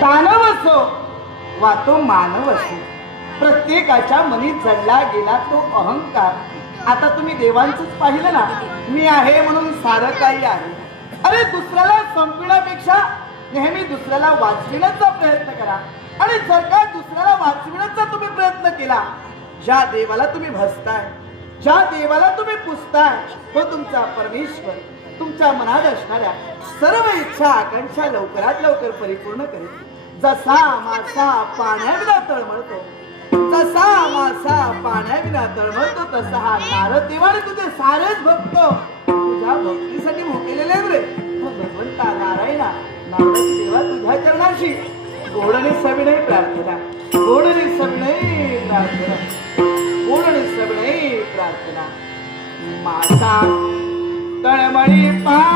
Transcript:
दानव असो वा तो मानव असो. प्रत्येकाच्या मनी जडला गेला तो अहंकार. आता तुम्ही देवांच पाहिलं ना. मी आहे म्हणून सारं काही आहे. अरे दुसऱ्याला संपविण्यापेक्षा नेहमी दुसऱ्याला वाचविण्याचा प्रयत्न करा. आणि जर का दुसऱ्याला वाचविण्याचा तुम्ही प्रयत्न केला ज्या देवाला तुम्ही भसताय ज्या देवाला तुम्ही पुजताय तो तुमचा परमेश्वर तुमच्या मनात असणाऱ्या सर्व इच्छा आकांक्षा लवकरात लवकर परिपूर्ण करेल. जसा मासा पाण्याविना तळमळतो. जसा मासा पाण्याविना तळमळतो तसा हा नारद देवाने तुझे सारेच भक्त. तुझ्या भक्तीसाठी भोकेलेले आहेत रे. भगवंता नारायणा नारायण देवा तुझ्या चरणाशी गोडने सविनय प्रार्थना. गोडने सविनय प्रार्थना. गोडने सविनय प्रार्थना. मासा तळमळी पा